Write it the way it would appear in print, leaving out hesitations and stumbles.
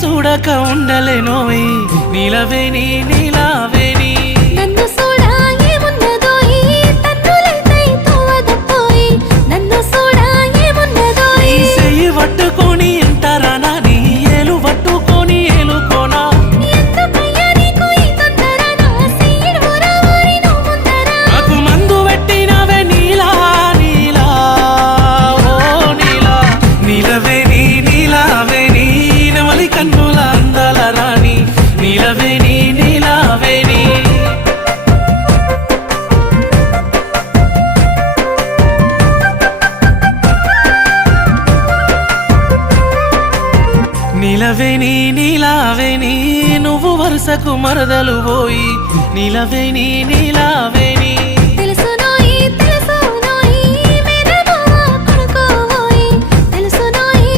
చూడక ఉండలేనోయ్ నీలవేణి నీలావేణి నన్ను చూడా ఏమున్నదోయ్ తన్నులైతే తోవదపోయ్ నన్ను చూడా ఏమున్నదోయ్ నీ చెయ్యి పట్టుకొని ఎంతరానా నీ ఏలు పట్టుకొని ఏలుకోనా ఎందుకయ్యా నీకు ఈ తొందర నా సీడు ఊరవారి నువ్వు ముందర నాకు మందు పెట్టినవే నీలా నీలా ఓ నీలా నీలవేణి నీలావేణి నెమలి కన్నుల అందాల రాణి నీలవేణి నీలావేణి నీలవేణి నీలావేణి నువ్వు వరుసకు మరదలు పోయి నీలవేణి నీలావేణి